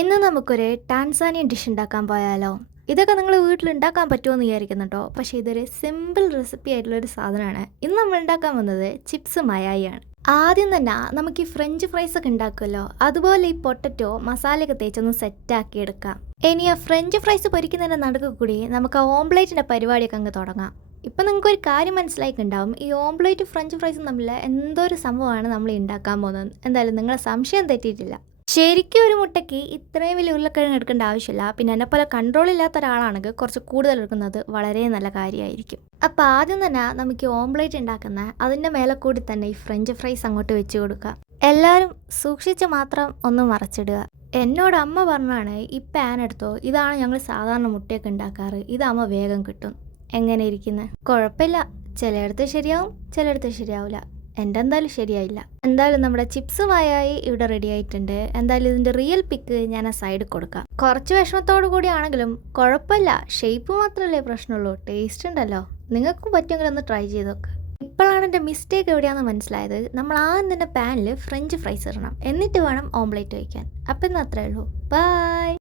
ഇന്ന് നമുക്കൊരു Tanzanian dish ഉണ്ടാക്കാൻ പോയാലോ? ഇതൊക്കെ നിങ്ങൾ വീട്ടിൽ ഉണ്ടാക്കാൻ പറ്റുമോയെന്ന് വിചാരിക്കുന്നുണ്ടോ? പക്ഷേ ഇതൊരു സിമ്പിൾ റെസിപ്പി ആയിട്ടുള്ളൊരു സാധനമാണ്. ഇന്ന് നമ്മൾ ഉണ്ടാക്കാൻ വന്നത് ചിപ്സ് മയായിയാണ്. ആദ്യം തന്നെ നമുക്ക് ഈ ഫ്രഞ്ച് ഫ്രൈസ് ഒക്കെ ഉണ്ടാക്കുമല്ലോ, അതുപോലെ ഈ പൊട്ടറ്റോ മസാലയൊക്കെ തേച്ചൊന്ന് സെറ്റാക്കി എടുക്കാം. ഇനി ആ ഫ്രഞ്ച് ഫ്രൈസ് പൊരിക്കുന്നതിൻ്റെ നടുക്ക് കൂടി നമുക്ക് ആ ഓംപ്ലേറ്റിൻ്റെ പരിപാടിയൊക്കെ അങ്ങ് തുടങ്ങാം. ഇപ്പം നിങ്ങൾക്കൊരു കാര്യം മനസ്സിലായിട്ടുണ്ടാവും, ഈ ഓംപ്ലേറ്റ് ഫ്രഞ്ച് ഫ്രൈസും തമ്മിൽ എന്തോ ഒരു സംഭവമാണ് നമ്മൾ ഉണ്ടാക്കാൻ പോകുന്നത്. എന്തായാലും നിങ്ങളെ സംശയം തെറ്റിയിട്ടില്ല. ശരിക്കും ഒരു മുട്ടയ്ക്ക് ഇത്രയും വലിയ ഉരുളക്കിഴങ്ങ് എടുക്കേണ്ട ആവശ്യമില്ല. പിന്നെ എന്നെപ്പോലെ കൺട്രോൾ ഇല്ലാത്ത ഒരാളാണെങ്കിൽ കുറച്ച് കൂടുതൽ എടുക്കുന്നത് വളരെ നല്ല കാര്യമായിരിക്കും. അപ്പോൾ ആദ്യം തന്നെ നമുക്ക് ഈ ഓംപ്ലേറ്റ് ഉണ്ടാക്കുന്ന അതിൻ്റെ മേലെ കൂടി തന്നെ ഈ ഫ്രഞ്ച് ഫ്രൈസ് അങ്ങോട്ട് വെച്ച് കൊടുക്കുക. എല്ലാവരും സൂക്ഷിച്ച് മാത്രം ഒന്ന് മറച്ചിടുക. എന്നോട് അമ്മ പറഞ്ഞാണ്, ഈ പാൻ എടുത്തോ, ഇതാണ് ഞങ്ങൾ സാധാരണ മുട്ടയൊക്കെ ഉണ്ടാക്കാറ്, ഇതാകുമ്പോൾ വേഗം കിട്ടും. എങ്ങനെ ഇരിക്കുന്നത്? കുഴപ്പമില്ല, ചിലയിടത്ത് ശരിയാവും, ചിലയിടത്ത് ശരിയാവില്ല. എൻ്റെ എന്തായാലും ശരിയായില്ല. എന്തായാലും നമ്മുടെ ചിപ്സുമായായി ഇവിടെ റെഡി ആയിട്ടുണ്ട്. എന്തായാലും ഇതിൻ്റെ റിയൽ പിക്ക് ഞാൻ ആ സൈഡിൽ കൊടുക്കാം. കുറച്ച് വിഷമത്തോടു കൂടിയാണെങ്കിലും കുഴപ്പമില്ല, ഷേപ്പ് മാത്രമല്ലേ പ്രശ്നമുള്ളൂ, ടേസ്റ്റ് ഉണ്ടല്ലോ. നിങ്ങൾക്കും പറ്റുമെങ്കിൽ ഒന്ന് ട്രൈ ചെയ്ത് നോക്ക്. ഇപ്പോഴാണ് എൻ്റെ മിസ്റ്റേക്ക് എവിടെയാണെന്ന് മനസ്സിലായത്. നമ്മൾ ആദ്യം തന്നെ പാനിൽ ഫ്രഞ്ച് ഫ്രൈസ് ഇടണം, എന്നിട്ട് വേണം ഓംപ്ലേറ്റ് വയ്ക്കാൻ. അപ്പം ഇന്ന് അത്രേ ഉള്ളൂ. ബൈ.